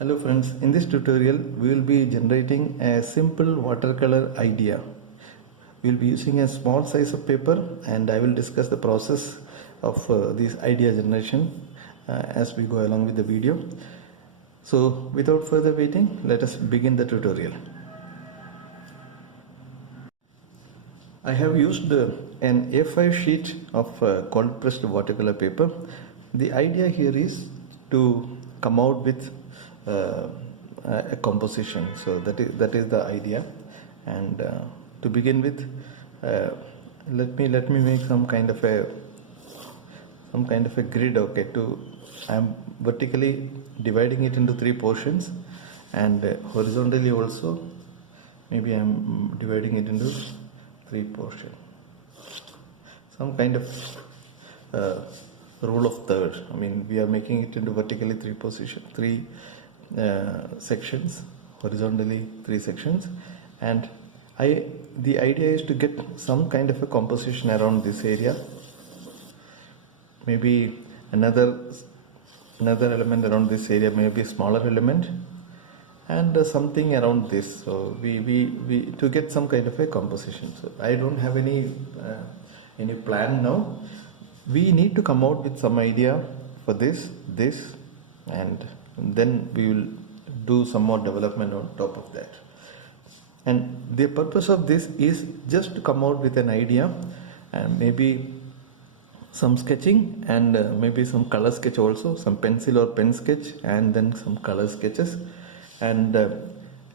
Hello friends, in this tutorial we will be generating a simple watercolor idea. We will be using a small size of paper and I will discuss the process of this idea generation as we go along with the video. So without further waiting, let us begin the tutorial. I have used an A5 sheet of cold pressed watercolor paper. The idea here is to come out with a composition. So that is the idea. And to begin with, let me make some kind of a grid. Okay, I am vertically dividing it into 3 portions, and horizontally also maybe I am dividing it into 3 portions. Some kind of rule of third. I mean, we are making it into vertically 3 sections, horizontally 3 sections, and the idea is to get some kind of a composition around this area. Maybe another element around this area, maybe a smaller element, and something around this. So we to get some kind of a composition. So I don't have any plan now. We need to come out with some idea for this, and then we will do some more development on top of that. And the purpose of this is just to come out with an idea, and maybe some sketching, and maybe some color sketch also, some pencil or pen sketch, and then some color sketches. And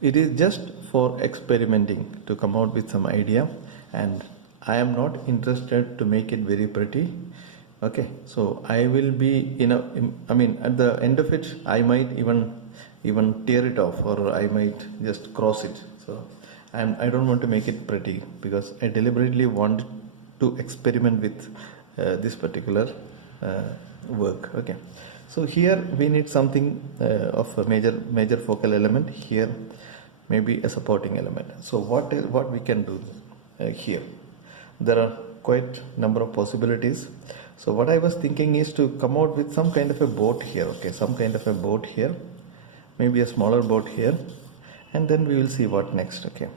it is just for experimenting to come out with some idea, and I am not interested to make it very pretty. Okay, so I will be at the end of it I might even tear it off, or I might just cross it. So I don't want to make it pretty, because I deliberately want to experiment with this particular work. Okay, so here we need something of a major focal element. Here maybe a supporting element. So what we can do here, there are quite number of possibilities. So what I was thinking is to come out with some kind of a boat here. Okay, some kind of a boat here, maybe a smaller boat here, and then we will see what next. Okay,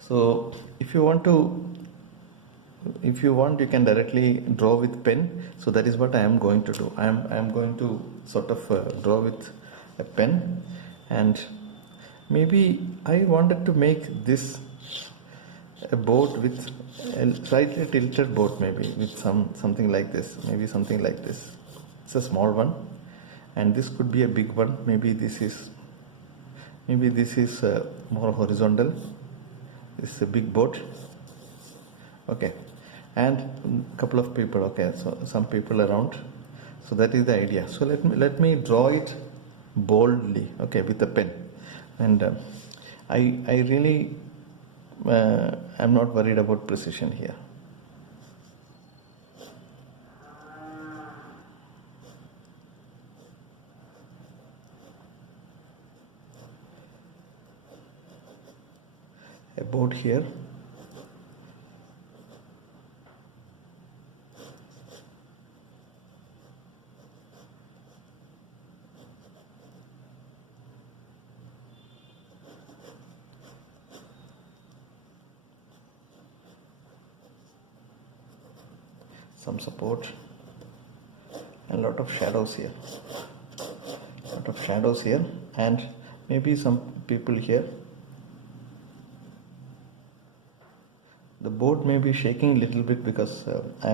so if you want, you can directly draw with pen. So that is what I am going to do. I am going to sort of draw with a pen, and maybe I wanted to make this a boat with a slightly tilted boat, maybe with something like this, maybe something like this. It's a small one, and this could be a big one. Maybe this is more horizontal. This is a big boat. Okay, and a couple of people. Okay, so some people around. So that is the idea. So let me draw it boldly. Okay, with a pen, and I really I'm not worried about precision here. A boat here. Some support, and a lot of shadows here. And maybe some people here. The boat may be shaking a little bit because I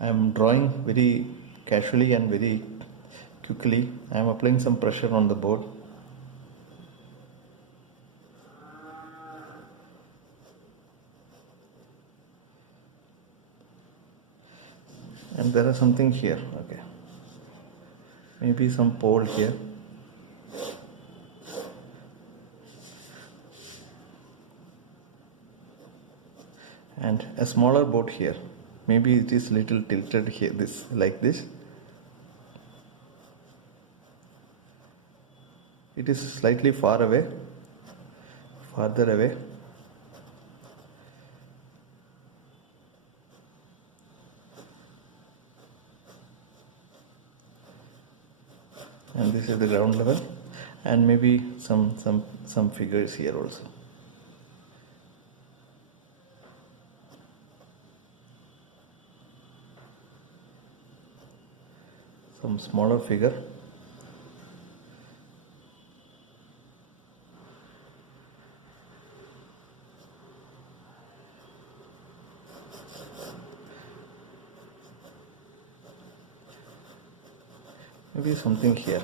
am drawing very casually and very quickly. I am applying some pressure on the board. And there is something here. Okay, maybe some pole here, and a smaller boat here. Maybe it is little tilted here, this like this. It is slightly farther away. And this is the ground level, and maybe some figures here also. Some smaller figure. Maybe something here.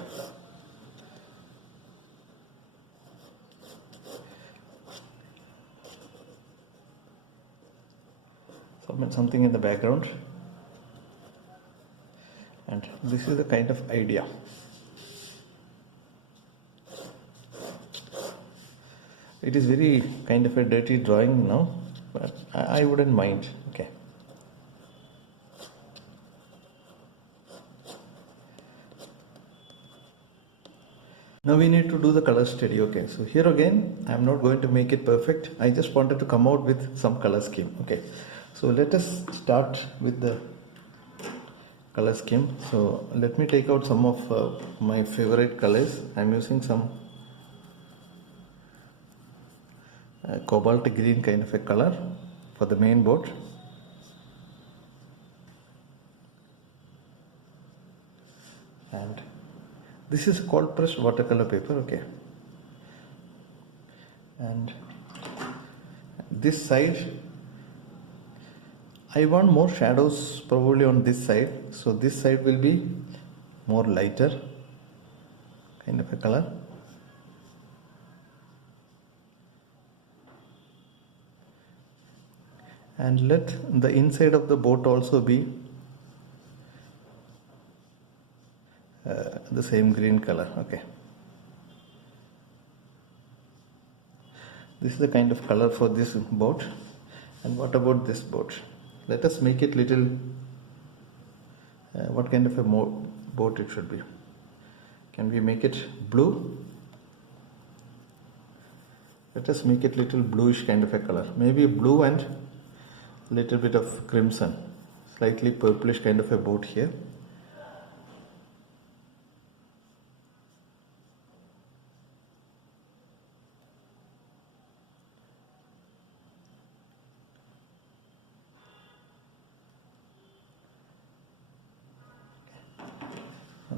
Something in the background. And this is the kind of idea. It is very kind of a dirty drawing now, but I wouldn't mind. Okay. Now we need to do the color study. Okay, so here again I'm not going to make it perfect. I just wanted to come out with some color scheme. Okay, so let us start with the color scheme. So let me take out some of my favorite colors. I'm using some cobalt green kind of a color for the main board. And this is cold pressed watercolor paper. Okay, and this side I want more shadows probably on this side, so this side will be more lighter kind of a color. And let the inside of the boat also be the same green color. Okay, this is the kind of color for this boat. And what about this boat? Let us make it little what kind of a boat it should be. Can we make it blue? Let us make it little bluish kind of a color, maybe blue and little bit of crimson, slightly purplish kind of a boat here.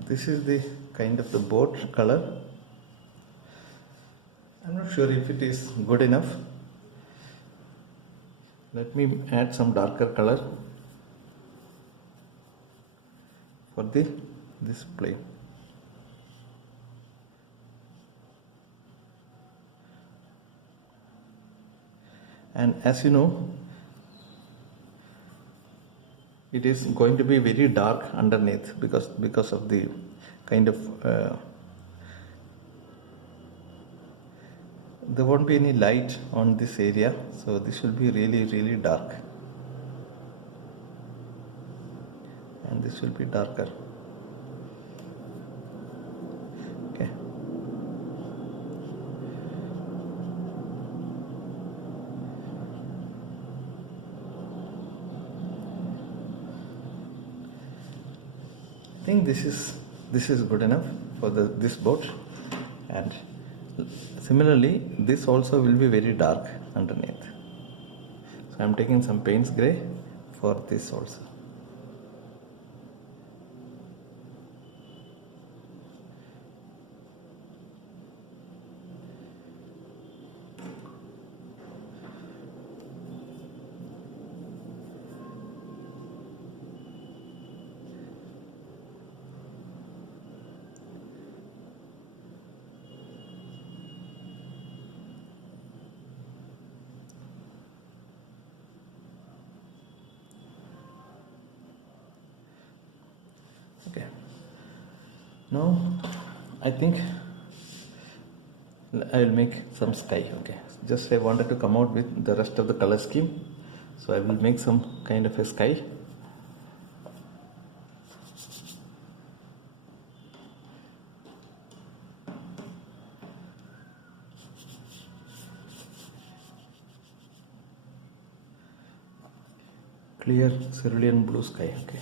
This is the kind of the boat color. I'm not sure if it is good enough. Let me add some darker color for this plane. And as you know, it is going to be very dark underneath because of the kind of there won't be any light on this area, so this will be really dark, and this will be darker. Okay, I think this is good enough for this boat. And similarly, this also will be very dark underneath. So I am taking some Payne's grey for this also. Okay, now I think I will make some sky. Okay, just I wanted to come out with the rest of the color scheme, so I will make some kind of a sky. Clear cerulean blue sky. Okay.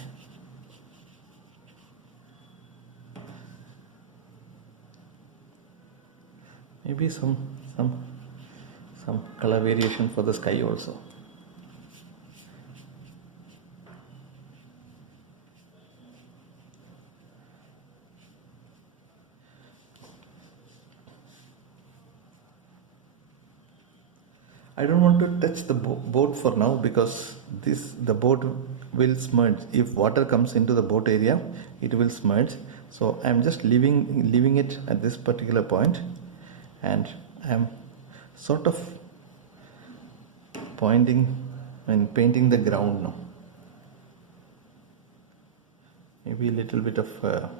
maybe some color variation for the sky also. I don't want to touch the boat for now because the boat will smudge. If water comes into the boat area, it will smudge. So I'm just leaving it at this particular point, and I'm sort of pointing and painting the ground now. Maybe a little bit of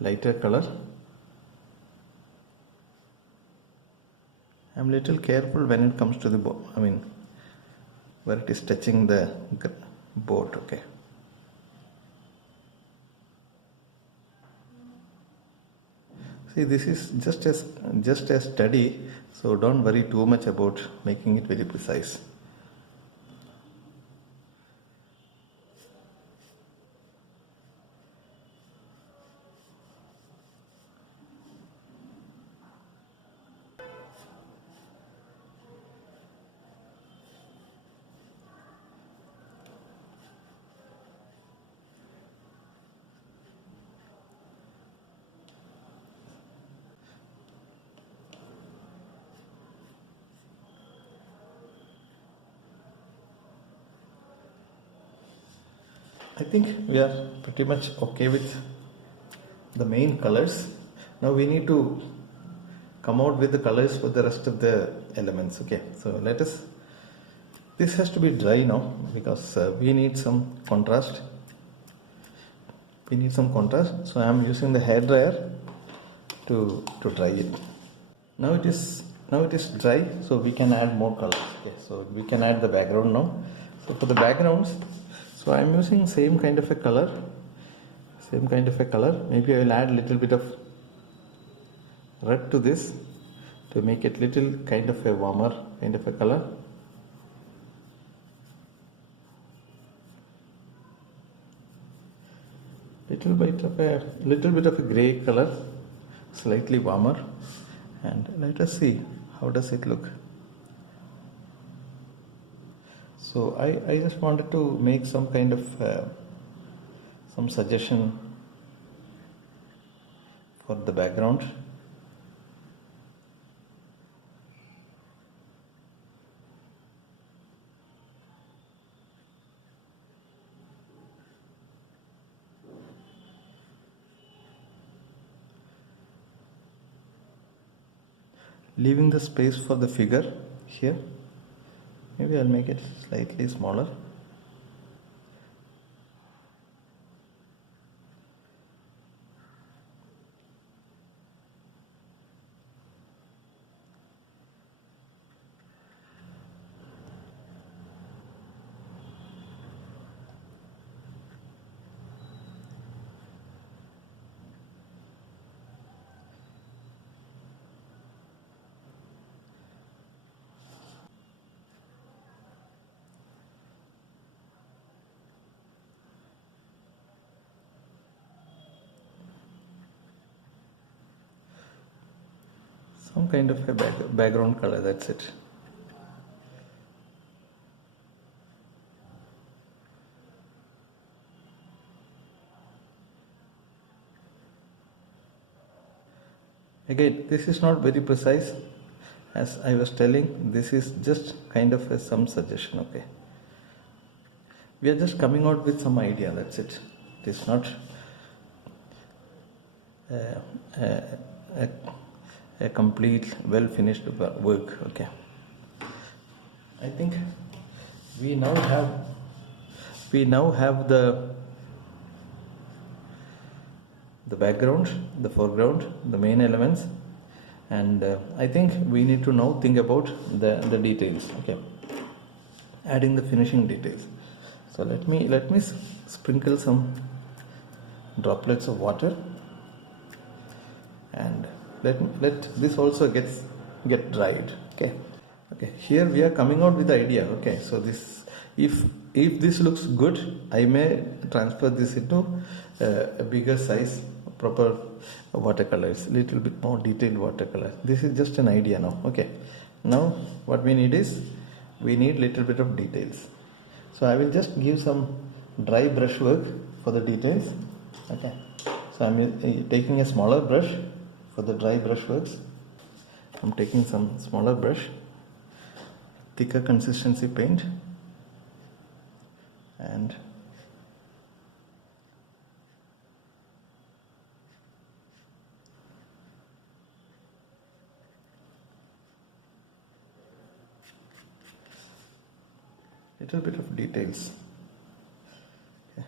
lighter color. I'm a little careful when it comes to the boat, where it is touching the boat, okay. See, this is just a study, so don't worry too much about making it very precise. I think we are pretty much okay with the main colors. Now we need to come out with the colors for the rest of the elements. Okay, so this has to be dry now because we need some contrast. So I am using the hair dryer to dry it. Now it is dry, so we can add more colors. Okay, so we can add the background now. So for the backgrounds, so I am using same kind of a color. Maybe I will add a little bit of red to this to make it little kind of a warmer kind of a color. Little bit of a gray color, slightly warmer, and let us see how does it look. So I just wanted to make some kind of some suggestion for the background. Leaving the space for the figure here. Maybe I'll make it slightly smaller. Some kind of a background color, that's it. Again, this is not very precise. As I was telling, this is just kind of some suggestion, okay. We are just coming out with some idea, that's it. It is not a complete well finished work, okay. I think we now have the background, the foreground, the main elements, and I think we need to now think about the details, okay, adding the finishing details. So let me sprinkle some droplets of water, and let this also get dried, okay. Here we are coming out with the idea, okay. So this, if this looks good, I may transfer this into a bigger size proper watercolors, little bit more detailed watercolor. This is just an idea now. Okay, now what we need is, we need little bit of details. So I will just give some dry brush work for the details. Okay, so I'm taking a smaller brush for the dry brush works. I'm taking some smaller brush, thicker consistency paint, and little bit of details. Okay.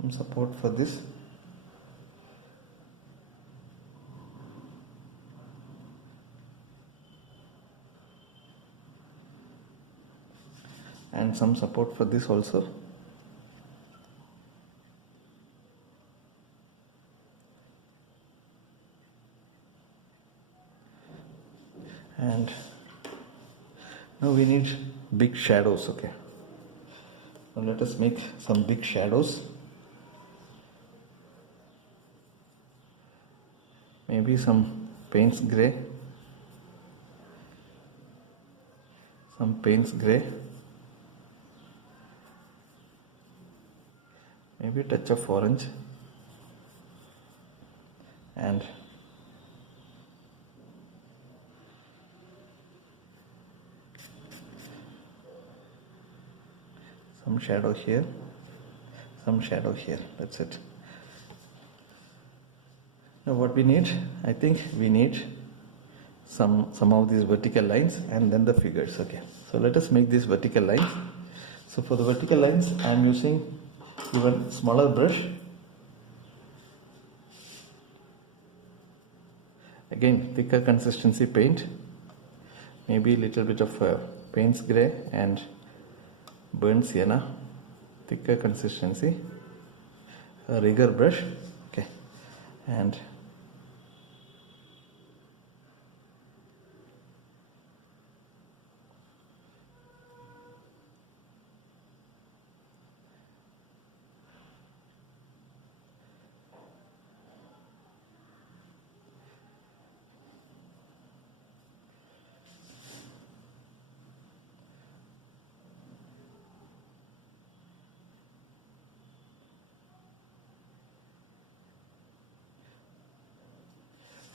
Some support for this. And some support for this also. And now we need big shadows. Okay, now let us make some big shadows. Maybe some paints gray, maybe a touch of orange, and some shadow here, some shadow here. That's it. Now what we need, I think we need some of these vertical lines and then the figures. Okay, so let us make these vertical lines. So for the vertical lines I am using even smaller brush. Again, thicker consistency paint, maybe a little bit of paints gray and burnt sienna, thicker consistency, a rigger brush. Okay, and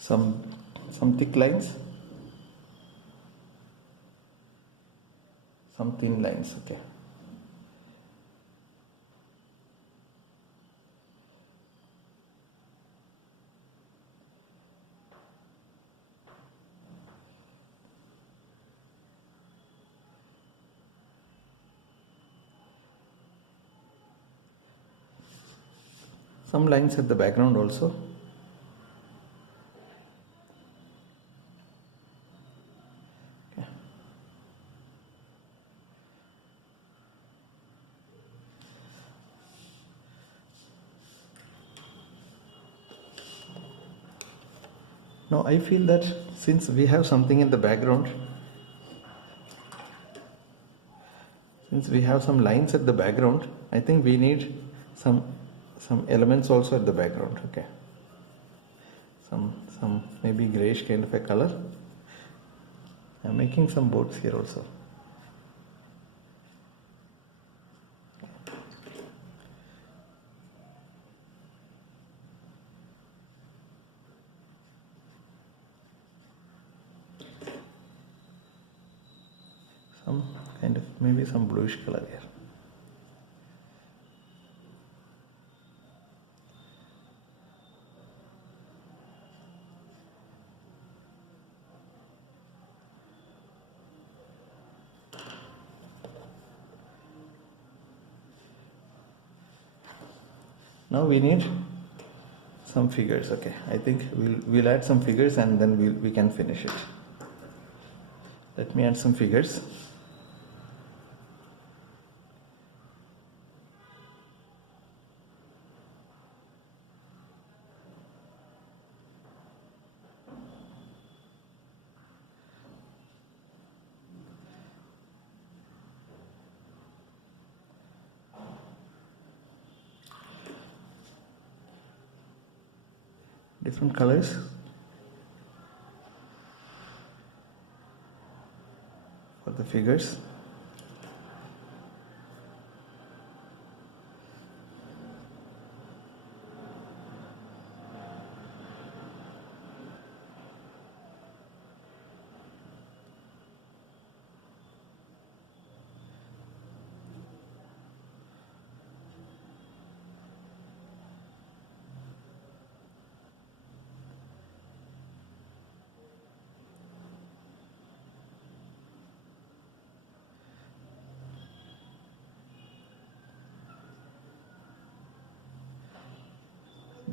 some thick lines, some thin lines. Okay, some lines at the background also. Now I feel that since we have something in the background, since we have some lines at the background, I think we need some elements also at the background. Okay, some maybe grayish kind of a color. I'm making some boats here also. Some kind of maybe some bluish color here. Now we need some figures. Okay, I think we'll add some figures and then we can finish it. Let me add some figures. Different colors for the figures.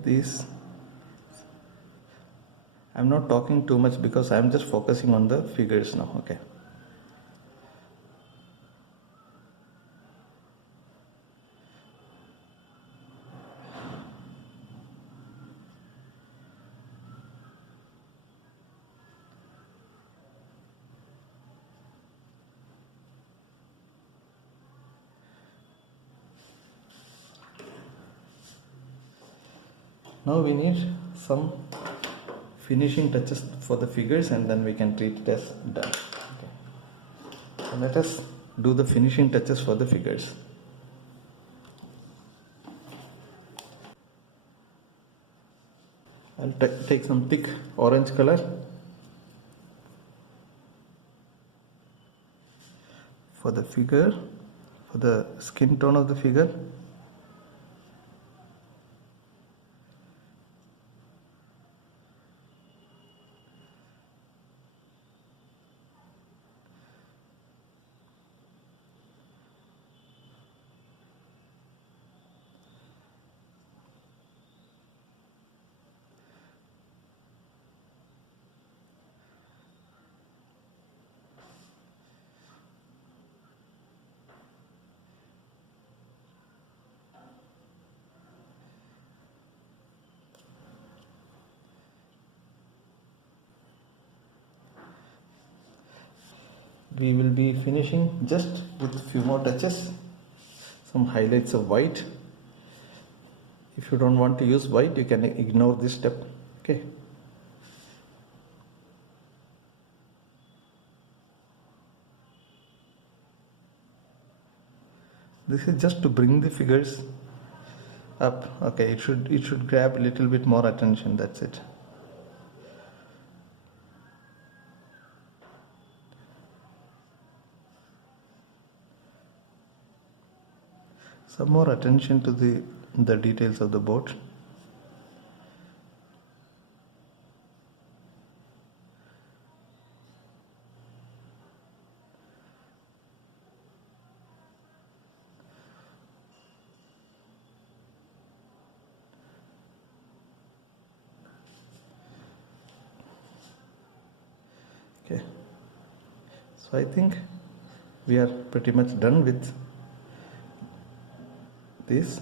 These, I'm not talking too much because I'm just focusing on the figures now. Okay. Now we need some finishing touches for the figures and then we can treat it as done. Okay. So let us do the finishing touches for the figures. I'll take some thick orange color for the figure, for the skin tone of the figure. We will be finishing just with a few more touches, some highlights of white. If you don't want to use white, you can ignore this step. Okay. This is just to bring the figures up. Okay, it should grab a little bit more attention. That's it. Some more attention to the details of the boat. Okay, so I think we are pretty much done with this.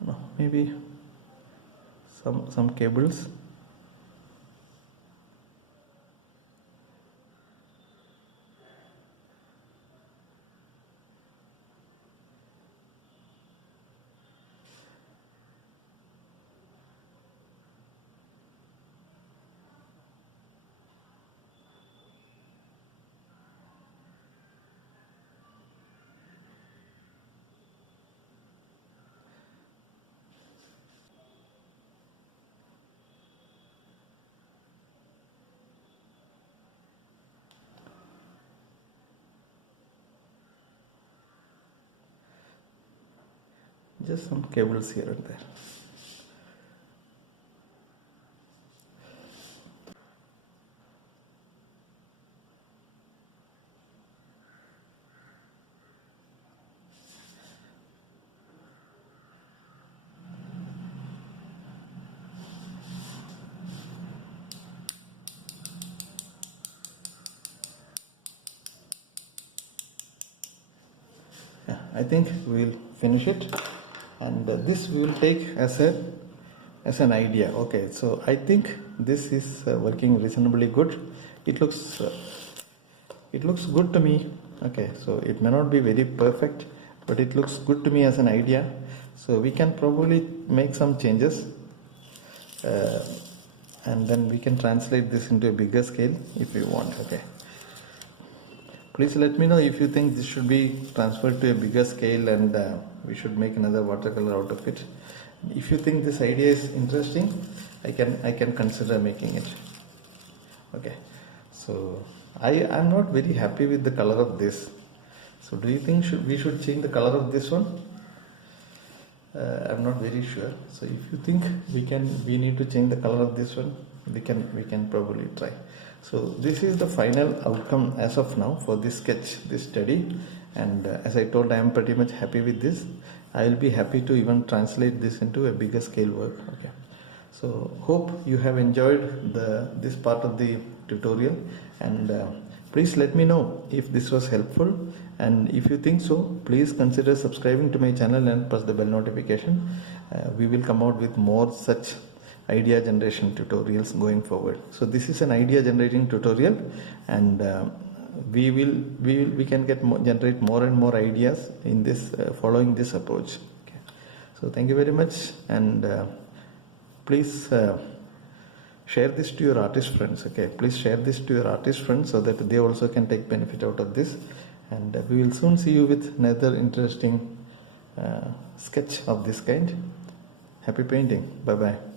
No, maybe some cables. Just some cables here and there. I think we will finish it, and this we will take as an idea. Okay, so I think this is working reasonably good. It looks good to me. Okay, so it may not be very perfect, but it looks good to me as an idea. So we can probably make some changes, and then we can translate this into a bigger scale if you want. Okay, please let me know if you think this should be transferred to a bigger scale, and we should make another watercolor out of it. If you think this idea is interesting, I can consider making it. Okay, so I am not very happy with the color of this. So do you think we should change the color of this one? I'm not very sure. So if you think we need to change the color of this one, we can probably try. So this is the final outcome as of now for this sketch, this study, and as I told, I am pretty much happy with this. I will be happy to even translate this into a bigger scale work. Okay, so hope you have enjoyed this part of the tutorial, and please let me know if this was helpful, and if you think so, please consider subscribing to my channel and press the bell notification. We will come out with more such idea generation tutorials going forward. So this is an idea generating tutorial, and we can generate more and more ideas in this following this approach. Okay. So thank you very much, and please share this to your artist friends. Okay, please share this to your artist friends so that they also can take benefit out of this, and we will soon see you with another interesting sketch of this kind. Happy painting. Bye bye.